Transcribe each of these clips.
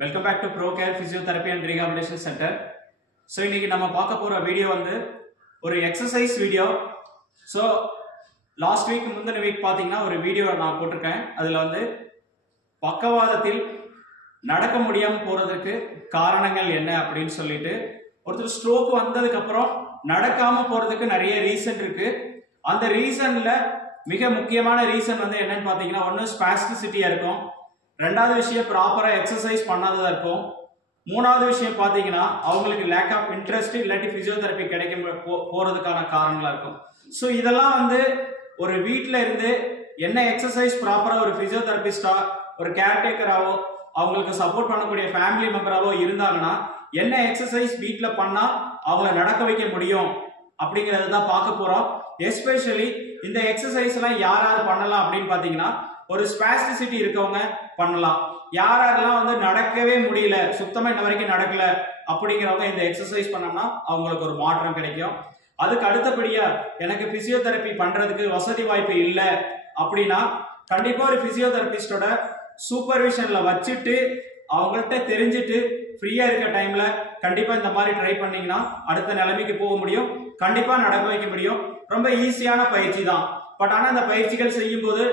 Welcome back to ProCare Physiotherapy and Rehabilitation Center. So இன்னைக்கு நம்ம பார்க்க போற வீடியோ வந்து ஒரு exercise video. So last week முந்தின வீக் பார்த்தீங்கன்னா ஒரு வீடியோ நான் போட்டிருக்கேன். அதில் வந்து பக்கவாதத்தில் நடக்க முடியாமல் போறதுக்கு காரணங்கள் என்ன அப்படின்னு சொல்லிட்டு ஒருத்தர் ஸ்ட்ரோக் வந்ததுக்கு அப்புறம் நடக்காம போறதுக்கு நிறைய ரீசன் இருக்கு. அந்த ரீசன்ல மிக முக்கியமான ரீசன் வந்து என்னன்னு பார்த்தீங்கன்னா ஒன்று ஸ்பாஸ்டிசிட்டியா இருக்கும், ரெண்டாவது விஷயம் ப்ராப்பரா எக்ஸசைஸ் பண்ணாததா இருக்கும், மூணாவது விஷயம் பார்த்தீங்கன்னா அவங்களுக்கு லேக் ஆஃப் இன்ட்ரெஸ்ட் இல்லாட்டி பிசியோதெரப்பி கிடைக்கும் போறதுக்கான காரணங்களா இருக்கும். ஸோ இதெல்லாம் வந்து ஒரு வீட்டில் இருந்து என்ன எக்ஸசைஸ் ப்ராப்பரா ஒரு பிசியோதெரபிஸ்டா ஒரு கேர்டேக்கராவோ அவங்களுக்கு சப்போர்ட் பண்ணக்கூடிய ஃபேமிலி மெம்பராவோ இருந்தாங்கன்னா என்ன எக்ஸசைஸ் வீட்டில் பண்ணா அவங்கள நடக்க வைக்க முடியும் அப்படிங்கறது தான் பார்க்க போறோம். எஸ்பெஷலி இந்த எக்ஸசைஸ் எல்லாம் யார் யார் பண்ணலாம் அப்படின்னு பாத்தீங்கன்னா ஒரு ஸ்பாஸ்டிசிட்டி இருக்கவங்க பண்ணலாம். யாரெல்லாம் வந்து நடக்கவே முடியல, சுத்தமா இன்ன வரைக்கும் நடக்கல அப்படிங்கிறவங்க இந்த எக்ஸசைஸ் பண்ணோம்னா அவங்களுக்கு ஒரு மாற்றம் கிடைக்கும். அதுக்கு அடுத்தபடியா எனக்கு பிசியோதெரப்பி பண்றதுக்கு வசதி வாய்ப்பு இல்லை அப்படின்னா கண்டிப்பா ஒரு பிசியோதெரபிஸ்டோட சூப்பர்விஷன்ல வச்சுட்டு அவங்கள்ட்ட தெரிஞ்சுட்டு ஃப்ரீயா இருக்க டைம்ல கண்டிப்பா இந்த மாதிரி ட்ரை பண்ணீங்கன்னா அடுத்த நிலைமைக்கு போக முடியும், கண்டிப்பா நடக்க வைக்க முடியும். ரொம்ப ஈஸியான பயிற்சி தான். பட் ஆனா இந்த பயிற்சிகள் செய்யும் போது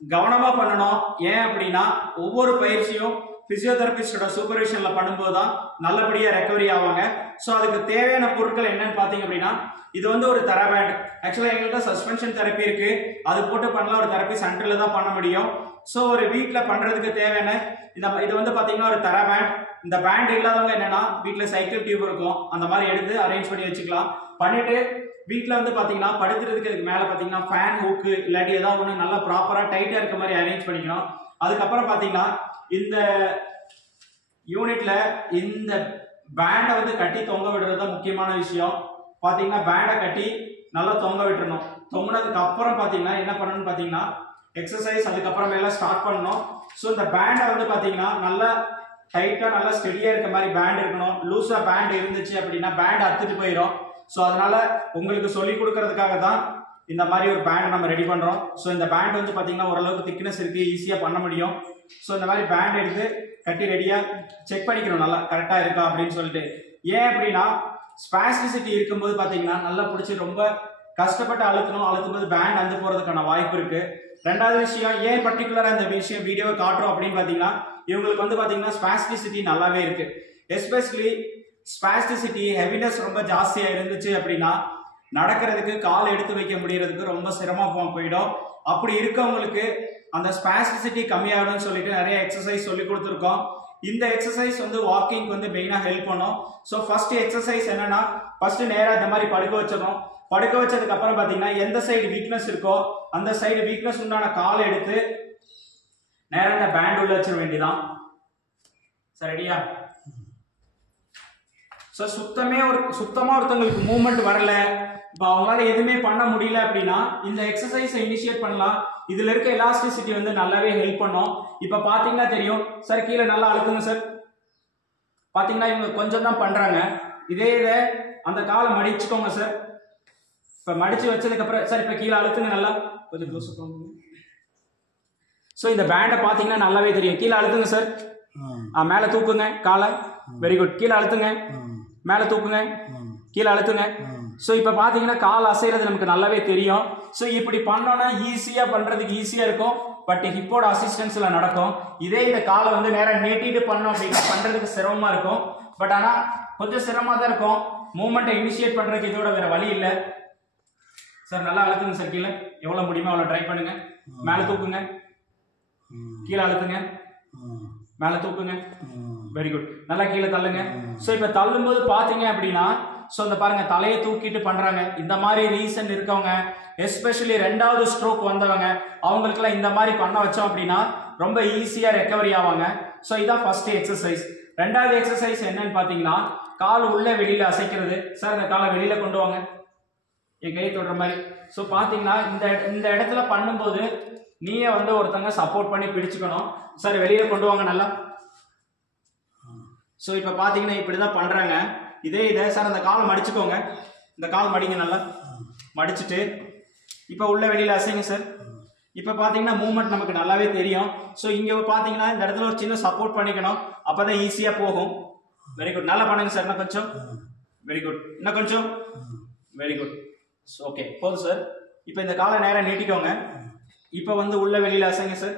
கவனமா பண்ணணும். ஏன் அப்படின்னா ஒவ்வொரு பயிற்சியும் பிசியோதெரபிஸ்டோட சூப்பர்விஷன்ல பண்ணும்போது தான் நல்லபடியா ரெக்கவரி ஆவாங்க. ஸோ அதுக்கு தேவையான பொருட்கள் என்னன்னு பாத்தீங்க அப்படின்னா இது வந்து ஒரு தெரபேண்ட். ஆக்சுவலா எங்கள்கிட்ட சஸ்பென்ஷன் தெரப்பி இருக்கு, அது போட்டு பண்ணலாம். ஒரு தெரப்பி சென்டர்ல தான் பண்ண முடியும். ஸோ ஒரு வீட்டில் பண்றதுக்கு தேவையான இது வந்து பாத்தீங்கன்னா ஒரு தெரபேண்ட். இந்த பேண்ட் இல்லாதவங்க என்னன்னா வீட்டுல சைக்கிள் டியூப் இருக்கும், அந்த மாதிரி எடுத்து அரேஞ்ச் பண்ணி வச்சுக்கலாம். பண்ணிட்டு வீட்டுல வந்து பாத்தீங்கன்னா படுத்துறதுக்கு அதுக்கு மேல பாத்தீங்கன்னா ஃபேன் ஹூக்கு இல்லாட்டி ஏதாவது ஒண்ணு நல்லா ப்ராப்பரா டைட்டா இருக்க மாதிரி அரேஞ்ச் பண்ணிக்கணும். அதுக்கப்புறம் பாத்தீங்கன்னா இந்த யூனிட்ல இந்த பேண்டை வந்து கட்டி தொங்க விடுறது தான் முக்கியமான விஷயம். பாத்தீங்கன்னா பேண்டை கட்டி நல்லா தொங்க விட்டுறணும். தொங்குனதுக்கு அப்புறம் பாத்தீங்கன்னா என்ன பண்ணணும்னு பாத்தீங்கன்னா எக்ஸசைஸ் அதுக்கப்புறமேல ஸ்டார்ட் பண்ணணும். ஸோ இந்த பேண்டை வந்து பாத்தீங்கன்னா நல்லா டைட்டா நல்லா ஸ்டெடியா இருக்க மாதிரி பேண்ட் இருக்கணும். லூஸா பேண்ட் இருந்துச்சு அப்படின்னா பேண்ட் அத்துட்டு போயிடும். ஸோ அதனால உங்களுக்கு சொல்லி கொடுக்கறதுக்காக தான் இந்த மாதிரி ஒரு பேண்ட் நம்ம ரெடி பண்றோம். ஸோ இந்த பேண்ட் வந்து பாத்தீங்கன்னா ஓரளவுக்கு திக்னஸ் இருக்கு, ஈஸியா பண்ண முடியும். ஸோ இந்த மாதிரி பேண்ட் எடுத்து கட்டி ரெடியா செக் பண்ணிக்கணும் நல்லா கரெக்டா இருக்கா அப்படின்னு சொல்லிட்டு. ஏன் அப்படின்னா ஸ்பாஸ்டிசிட்டி இருக்கும்போது பாத்தீங்கன்னா நல்லா பிடிச்சி ரொம்ப கஷ்டப்பட்டு அழுத்தும்போது பேண்ட் அந்து போறதுக்கான வாய்ப்பு இருக்கு. ரெண்டாவது விஷயம் ஏன் பர்டிகுலரா இந்த விஷயம் வீடியோவை காட்டுறோம் அப்படின்னு பாத்தீங்கன்னா இவங்களுக்கு வந்து பாத்தீங்கன்னா ஸ்பாஸ்டிசிட்டி நல்லாவே இருக்கு. எஸ்பெஷலி ஸ்பாஸ்டிசிட்டி ஹெவினஸ் ரொம்ப ஜாஸ்தியா இருந்துச்சு அப்படின்னா நடக்கிறதுக்கு கால் எடுத்து வைக்க முடியறதுக்கு ரொம்ப சிரமமா போயிடும். அப்படி இருக்கவங்களுக்கு அந்த ஸ்பாஸ்டிசிட்டி கம்மியாகும்னு சொல்லிட்டு நிறைய எக்ஸசைஸ் சொல்லி கொடுத்துருக்கோம். இந்த எக்ஸசைஸ் வந்து வாக்கிங் வந்து மெயினா ஹெல்ப் பண்ணும். ஸோ ஃபர்ஸ்ட் எக்ஸசைஸ் என்னன்னா ஃபர்ஸ்ட் நேரா இந்த மாதிரி படுக்க வச்சிடணும். படுக்க வச்சதுக்கு அப்புறம் பாத்தீங்கன்னா எந்த சைடு வீக்னஸ் இருக்கோ அந்த சைடு வீக்னஸ் உண்டான காலை எடுத்து நேரா இந்த பேண்ட் உள்ள வச்சிட வேண்டியதான். சரியா? ஸோ சுத்தமா ஒருத்தவங்களுக்கு மூவ்மெண்ட் வரல, இப்போ அவங்களால எதுவுமே பண்ண முடியல அப்படின்னா இந்த எக்ஸசைஸை இனிஷியேட் பண்ணலாம். இதுல இருக்க எலாஸ்டிசிட்டி வந்து நல்லாவே ஹெல்ப் பண்ணும். இப்ப பாத்தீங்கன்னா தெரியும் சார், கீழே நல்லா அழுத்துங்க சார். பாத்தீங்கன்னா இவங்க கொஞ்சம் தான் பண்றாங்க. இதை அந்த காலை மடிச்சுக்கோங்க சார். இப்ப மடிச்சு வச்சதுக்கு அப்புறம் சார் இப்ப கீழே அழுத்துங்க நல்லா, கொஞ்சம் க்ளோஸ் பண்ணுங்க. ஸோ இந்த பேண்டை பாத்தீங்கன்னா நல்லாவே தெரியும். கீழே அழுத்துங்க சார், மேல தூக்குங்க காலை. Very good. கீழே அழுத்துங்க, மேல தூக்குங்க, கீழே அழுத்துங்க. ஸோ இப்போ பார்த்தீங்கன்னா கால் அசைறது நமக்கு நல்லாவே தெரியும். ஸோ இப்படி பண்ணோன்னா ஈஸியாக பண்ணுறதுக்கு ஈஸியாக இருக்கும். பட் ஹிப்போட அசிஸ்டன்ஸில் நடக்கும். இதே இந்த காலை வந்து நேராக நீட்டிட்டு பண்ணோம் அப்படின்னா பண்ணுறதுக்கு சிரமமாக இருக்கும். பட் ஆனால் கொஞ்சம் சிரமமாக தான் இருக்கும். மூவ்மெண்ட்டை இனிஷியேட் பண்ணுறதுக்கு இதோட வேற வழி இல்லை. சார் நல்லா அழுத்துங்க சார், கீழே எவ்வளோ முடியுமோ அவ்வளோ ட்ரை பண்ணுங்க. மேலே தூக்குங்க, கீழே அழுத்துங்க, மேலே தூக்குங்க. Very good. நல்லா கீழே தள்ளுங்க. ஸோ இப்போ தள்ளும்போது பார்த்தீங்க அப்படின்னா ஸோ இந்த பாருங்க தலையை தூக்கிட்டு பண்றாங்க. இந்த மாதிரி ரீசன் இருக்கவங்க எஸ்பெஷலி ரெண்டாவது ஸ்ட்ரோக் வந்தவங்க அவங்களுக்குலாம் இந்த மாதிரி பண்ண வச்சோம் அப்படின்னா ரொம்ப ஈஸியா ரெக்கவரி ஆவாங்க. ஸோ இதான் ஃபர்ஸ்ட் எக்ஸசைஸ். ரெண்டாவது எக்ஸசைஸ் என்னன்னு பாத்தீங்கன்னா கால் உள்ள வெளியில அசைக்கிறது. சார் இந்த காலை வெளியில கொண்டு வாங்க, என் கை தொடுற மாதிரி. ஸோ பாத்தீங்கன்னா இந்த இடத்துல பண்ணும்போது நீயே வந்து ஒருத்தங்க சப்போர்ட் பண்ணி பிடிச்சுக்கணும். சார் வெளியில கொண்டு வாங்க நல்லா. ஸோ இப்போ பாத்தீங்கன்னா இப்படிதான் பண்றாங்க. இதே சார் அந்த காலை மடிச்சுக்கோங்க, இந்த கால் மடிங்க நல்லா. மடிச்சுட்டு இப்போ உள்ள வெளியில அசைங்க சார். இப்போ பார்த்தீங்கன்னா மூவ்மெண்ட் நமக்கு நல்லாவே தெரியும். ஸோ இங்கே பார்த்தீங்கன்னா இந்த இடத்துல ஒரு சின்ன சப்போர்ட் பண்ணிக்கணும், அப்போ தான் ஈஸியாக போகும். வெரி குட், நல்லா பண்ணுங்க சார். இன்னும் கொஞ்சம். வெரி குட், இன்னும் கொஞ்சம். வெரி குட், ஓகே போதும் சார். இப்போ இந்த காலை நேரம் நீட்டிக்கோங்க. இப்போ வந்து உள்ள வெளியில அசைங்க சார்.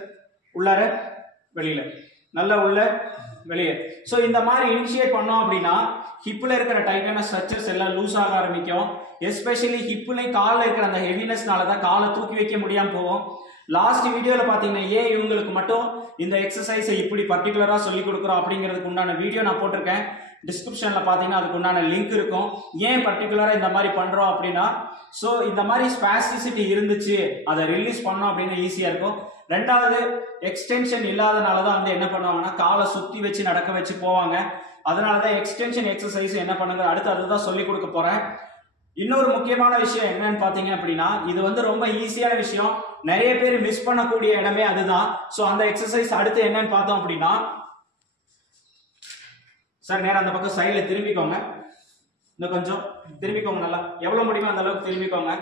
உள்ளார வெளியில, நல்லா உள்ள வெளியே. ஸோ இந்த மாதிரி இனிஷியேட் பண்ணோம் அப்படின்னா ஹிப்பில் இருக்கிற டைட்டான ஸ்ட்ரக்சர்ஸ் எல்லாம் லூஸ் ஆக ஆரம்பிக்கும். எஸ்பெஷலி ஹிப்லையும் காலில் இருக்கிற அந்த ஹெவினஸ்னால தான் காலை தூக்கி வைக்க முடியாமல் போகும். லாஸ்ட் வீடியோவில் பார்த்தீங்கன்னா ஏன் இவங்களுக்கு மட்டும் இந்த எக்ஸசைஸை இப்படி பர்டிகுலராக சொல்லி கொடுக்குறோம் அப்படிங்கிறதுக்கு உண்டான வீடியோ நான் போட்டிருக்கேன். டிஸ்கிரிப்ஷனில் பார்த்தீங்கன்னா அதுக்கு உண்டான லிங்க் இருக்கும். ஏன் பர்டிகுலராக இந்த மாதிரி பண்ணுறோம் அப்படின்னா, ஸோ இந்த மாதிரி ஸ்பாஸ்டிசிட்டி இருந்துச்சு அதை ரிலீஸ் பண்ணோம் அப்படின்னு ஈஸியாக இருக்கும். ரெண்டாவது, எக்ஸ்டென்ஷன் இல்லாதனால தான் வந்து என்ன பண்ணுவாங்கன்னா காலை சுற்றி வச்சு நடக்க வச்சு போவாங்க. அதனால தான் எக்ஸ்டென்ஷன் எக்ஸசைஸ் என்ன பண்ணுங்க அடுத்து அதுதான் சொல்லி கொடுக்க போகிறேன். இன்னொரு முக்கியமான விஷயம் என்னன்னு பார்த்தீங்க அப்படின்னா, இது வந்து ரொம்ப ஈஸியான விஷயம், நிறைய பேர் மிஸ் பண்ணக்கூடிய இடமே அதுதான். ஸோ அந்த எக்ஸசைஸ் அடுத்து என்னன்னு பார்த்தோம் அப்படின்னா, சார் நேரம் அந்த பக்கம் சைடில் திரும்பிக்கோங்க, இன்னும் கொஞ்சம் திரும்பிக்கோங்க, நல்லா எவ்வளோ முடியுமோ அந்த அளவுக்கு திரும்பிக்கோங்க,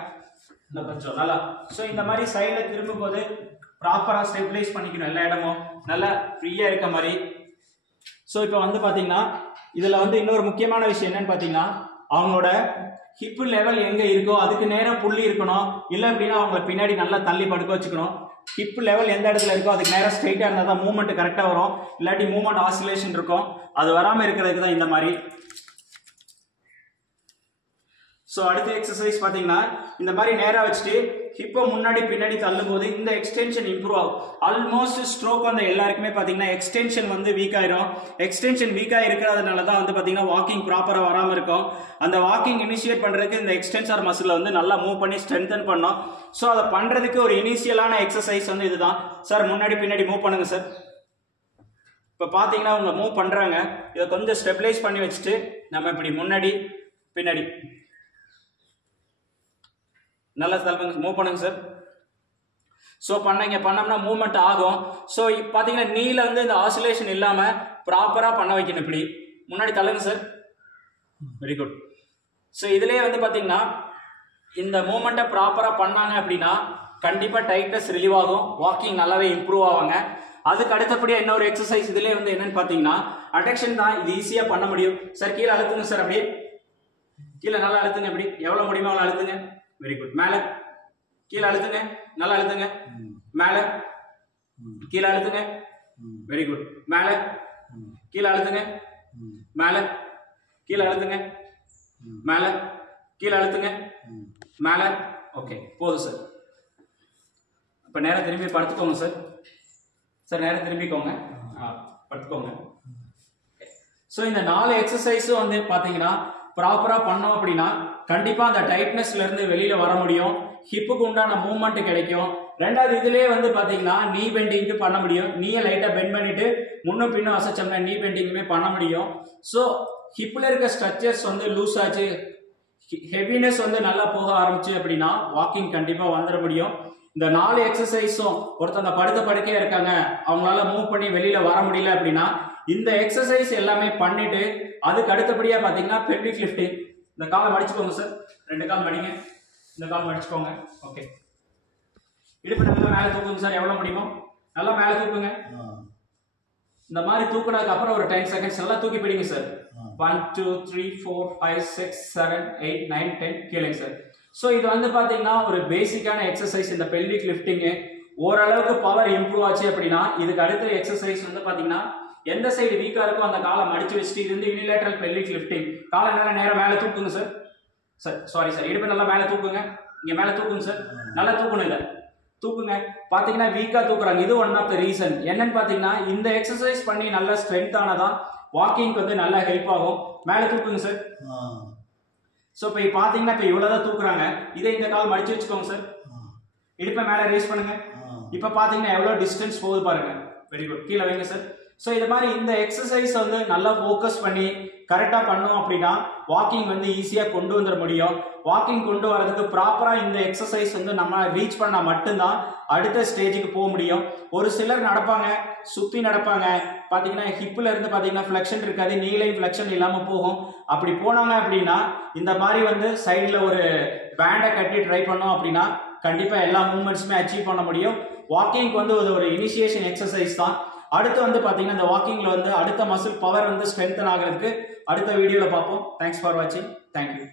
இன்னும் கொஞ்சம் நல்லா. ஸோ இந்த மாதிரி சைடில் திரும்பும் போது ப்ராப்பராக ஸ்டெபிலைஸ் பண்ணிக்கணும், எல்லா இடமும் நல்லா ஃப்ரீயாக இருக்க மாதிரி. ஸோ இப்போ வந்து பார்த்தீங்கன்னா இதில் வந்து இன்னொரு முக்கியமான விஷயம் என்னன்னு பார்த்தீங்கன்னா, அவங்களோட ஹிப் லெவல் எங்கே இருக்கோ அதுக்கு நேரம் புள்ளி இருக்கணும். இல்லை அப்படின்னா அவங்க பின்னாடி நல்லா தள்ளி படுக்க வச்சுக்கணும். ஹிப் லெவல் எந்த இடத்துல இருக்கோ அதுக்கு நேரம் ஸ்ட்ரைட்டாக இருந்தால் தான் மூவ்மெண்ட் கரெக்டாக வரும். இல்லாட்டி மூவ்மெண்ட் ஆசிலேஷன் இருக்கும், அது வராமல் இருக்கிறதுக்கு தான் இந்த மாதிரி. ஸோ அடுத்த எக்ஸசைஸ் பார்த்தீங்கன்னா இந்த மாதிரி நேராக வச்சுட்டு ஹிப்பை முன்னாடி பின்னாடி தள்ளும் போது இந்த எக்ஸ்டென்ஷன் இம்ப்ரூவ் ஆகும். ஆல்மோஸ்ட் ஸ்ட்ரோக் வந்த எல்லாருக்குமே பார்த்தீங்கன்னா எக்ஸ்டென்ஷன் வந்து வீக் ஆயிரும். எக்ஸ்டென்ஷன் வீக்காக இருக்கிறதுனால தான் வந்து பார்த்தீங்கன்னா வாக்கிங் ப்ராப்பராக வராமல் இருக்கும். அந்த வாக்கிங் இனிஷியேட் பண்ணுறதுக்கு இந்த எக்ஸ்டென்சர் மசில் வந்து நல்லா மூவ் பண்ணி ஸ்ட்ரென்தன் பண்ணோம். ஸோ அதை பண்ணுறதுக்கு ஒரு இனிஷியலான எக்ஸசைஸ் வந்து இதுதான். சார் முன்னாடி பின்னாடி மூவ் பண்ணுங்க சார். இப்போ பார்த்தீங்கன்னா அவங்க மூவ் பண்ணுறாங்க, இதை கொஞ்சம் ஸ்டெபிலைஸ் பண்ணி வச்சுட்டு நம்ம இப்படி முன்னாடி பின்னாடி நல்லா மூவ் பண்ணுங்க சார். ஸோ பண்ணோம்னா மூவ்மெண்ட் ஆகும். ஸோ பார்த்தீங்கன்னா நீல வந்து இந்த ஆசிலேஷன் இல்லாமல் ப்ராப்பராக பண்ண வைக்கணும். இப்படி முன்னாடி தள்ளுங்க சார். Very good. ஸோ இதுலேயே வந்து பார்த்தீங்கன்னா இந்த மூவ்மெண்ட்டை ப்ராப்பராக பண்ணாங்க அப்படின்னா கண்டிப்பாக டைட்னஸ் ரிலீவ் ஆகும், வாக்கிங் நல்லாவே இம்ப்ரூவ் ஆவாங்க. அதுக்கு அடுத்தபடியாக இன்னொரு எக்ஸசைஸ் இதுலேயே வந்து என்னன்னு பார்த்தீங்கன்னா அடெக்ஷன் தான். இது ஈஸியாக பண்ண முடியும். சார் கீழே அழுத்துங்க சார், அப்படியே கீழே நல்லா அழுத்துங்க, அப்படி எவ்வளோ முடியுமோ அவ்வளோ அழுத்துங்க. Very good. மேலே கீழே அழுத்துங்க, நல்லா அழுத்துங்க. மேலே கீழே அழுத்துங்க. Very good. மேலே கீழே அழுத்துங்க. மேலே கீழே அழுத்துங்க. மேலே கீழே அழுத்துங்க. மேலே. ஓகே போதும் சார். இப்போ நேரம் திரும்பி படுத்துக்கோங்க சார். சார் நேரம் திரும்பிக்கோங்க, படுத்துக்கோங்க. ஸோ இந்த 4 எக்ஸசைஸும் வந்து பார்த்தீங்கன்னா ப்ராப்பராக பண்ணோம் அப்படின்னா கண்டிப்பாக அந்த டைட்னஸ்ல இருந்து வெளியில வர முடியும். ஹிப்புக்கு உண்டான மூவ்மெண்ட் கிடைக்கும். ரெண்டாவது இதுலேயே வந்து பார்த்தீங்கன்னா நீ பெண்டிங்க்கு பண்ண முடியும். நீயை லைட்டாக பெண்ட் பண்ணிட்டு முன்னும் பின்னும் அசைச்சோம்னா நீ பெண்டிங்குமே பண்ண முடியும். ஸோ ஹிப்பில் இருக்க ஸ்ட்ரக்சர்ஸ் வந்து லூஸ் ஆச்சு, ஹெவினஸ் வந்து நல்லா போக ஆரம்பிச்சு அப்படின்னா வாக்கிங் கண்டிப்பாக வந்துட முடியும். இந்த 4 எக்ஸசைஸும் ஒருத்தவங்க படுத்த படுக்கையா இருக்காங்க, அவங்களால மூவ் பண்ணி வெளியில வர முடியல அப்படின்னா இந்த எக்ஸசைஸ் எல்லாமே பண்ணிட்டு அதுக்கு அடுத்தபடியா பாத்தீங்கன்னா பெல்விக் லிஃப்டிங். இந்த காலை மடிச்சுக்கோங்க சார், 2 கால் மடிங்க, இந்த கால் மடிச்சுக்கோங்க. ஓகே, இடுப்பு நல்லா மேலே தூக்குங்க சார், எவ்வளவு முடியுமோ நல்லா மேலே தூக்குங்க. இந்த மாதிரி தூக்குனதுக்கு அப்புறம் ஒரு 10 செகண்ட்ஸ் நல்லா தூக்கி பிடிங்க சார். 1 2 3 4 5 6 7 8 9 10 கீழே சார். ஸோ இது வந்து பார்த்தீங்கன்னா ஒரு பேசிக்கான எக்ஸசைஸ். இந்த பெல்விக் லிஃப்டிங் ஓரளவுக்கு பவர் இம்ப்ரூவ் ஆச்சு அப்படின்னா இதுக்கு அடுத்த எக்ஸசைஸ் வந்து பார்த்தீங்கன்னா எந்த சைடு வீக்கா இருக்கோ அந்த காலை மடிச்சு வச்சுட்டு இது வந்து யூனிலேட்டரல் பெல்விக் லிஃப்டிங். காலை நல்லா நேரம் மேலே தூக்குங்க சார். சாரி சார், இடுப்பு நல்லா மேலே தூக்குங்க, இங்க மேலே தூக்குங்க சார், நல்லா தூக்கணும், இல்லை தூக்குங்க. பாத்தீங்கன்னா வீக்கா தூக்குறாங்க. இது ஒன் ஆஃப் த ரீசன். என்னன்னு பாத்தீங்கன்னா இந்த எக்ஸசைஸ் பண்ணி நல்ல ஸ்ட்ரென்த் ஆனதான் வாக்கிங்க்கு வந்து நல்லா ஹெல்ப் ஆகும். மேலே தூக்குங்க சார். ஸோ இப்போ பார்த்தீங்கன்னா இப்போ இவ்வளோதான் தூக்குறாங்க. இதை இந்த கால் மடிச்சு வச்சுக்கோங்க சார். இடுப்பை மேலே ரேஸ் பண்ணுங்க. இப்போ பார்த்தீங்கன்னா எவ்வளோ டிஸ்டன்ஸ் போகுது பாருங்க. Very good. கீழே வைங்க சார். ஸோ இது மாதிரி இந்த எக்ஸசைஸ் வந்து நல்லா ஃபோக்கஸ் பண்ணி கரெக்டாக பண்ணோம் அப்படின்னா வாக்கிங் வந்து ஈஸியாக கொண்டு வந்துட முடியும். வாக்கிங் கொண்டு வரதுக்கு ப்ராப்பராக இந்த எக்ஸசைஸ் வந்து நம்ம ரீச் பண்ணால் மட்டும்தான் அடுத்த ஸ்டேஜுக்கு போக முடியும். ஒரு சிலர் நடப்பாங்க, சுற்றி நடப்பாங்க, பார்த்தீங்கன்னா ஹிப்பில் இருந்து பார்த்தீங்கன்னா ஃப்ளெக்ஷன் இருக்காது, நீலையும் ஃப்ளெக்ஷன் இல்லாமல் போகும். அப்படி போனாங்க அப்படின்னா இந்த மாதிரி வந்து சைடில் ஒரு பேண்டை கட்டி ட்ரை பண்ணோம் அப்படின்னா கண்டிப்பாக எல்லா மூவ்மெண்ட்ஸுமே அச்சீவ் பண்ண முடியும். வாக்கிங்க்கு வந்து ஒரு இனிஷியேஷன் எக்ஸசைஸ் தான். அடுத்து வந்து பார்த்தீங்கன்னா இந்த வாக்கிங்கில் வந்து அடுத்த மசில் பவர் வந்து ஸ்ட்ரென்தன் ஆகிறதுக்கு அடுத்த வீடியோவில் பார்ப்போம். தேங்க்ஸ் ஃபார் வாட்சிங். தேங்க்யூ.